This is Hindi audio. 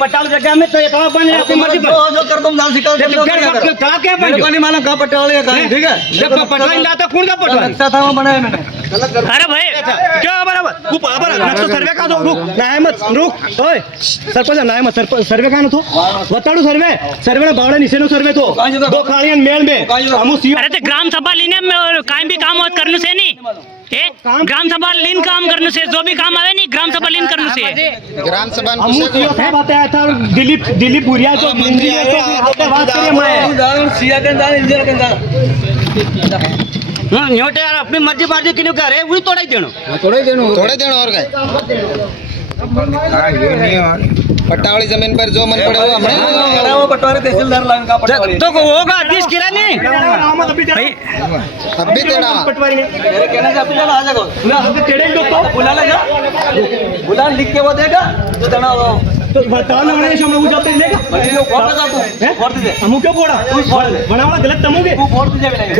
पटाल जगह में तो ये थोड़ा बने अपनी मर्जी पर जो कर तुम नाम सिखा के क्या बने कोनी मालूम का पटाल है ठीक है जब पटवाई लाता कौन का पटवाई अच्छा था वो बनाया मैंने। अरे भाई क्या बराबर ऊपर नक्शा सर्वे का दो रुक नाही मत रुक ओए सरपंच नाही मत सर्वे का न तो बताडू सर्वे ना बावड़ा निशेनो सर्वे तो दो खालियन मेल में हमू सीओ अरे ते ग्राम सभा लीने में काई भी काम होत करनु से नहीं ग्राम सभा लीन काम करने से जो भी काम आवे नहीं ग्राम सभा लीन करने से ग्राम सभा साहब आता था दिलीप बुरिया तो इंजीनियर तो आते बात करिए मैं सिया के दान इंजीनियर के दान न्योटे यार अपनी मर्जी मर्जी किने कर रहे वही तोड़े देनो और गए पट्टावाली जमीन पर जो मन पड़े वो हमने वो पटवारी तहसीलदार लाइन का पटवारी तो होगा आदेश किरा नहीं अभी तेरा पटवारी मेरे कहने से अभी आ जाओ ना तेरे लोग तो बुला लिख के वो देगा जो देना तो बताओ ना मैंने हम लोग जाते लेगा फोड़ दे हम क्यों फोड़ा तू फोड़ दे बड़ा वाला गलत तमोगे तू फोड़ दे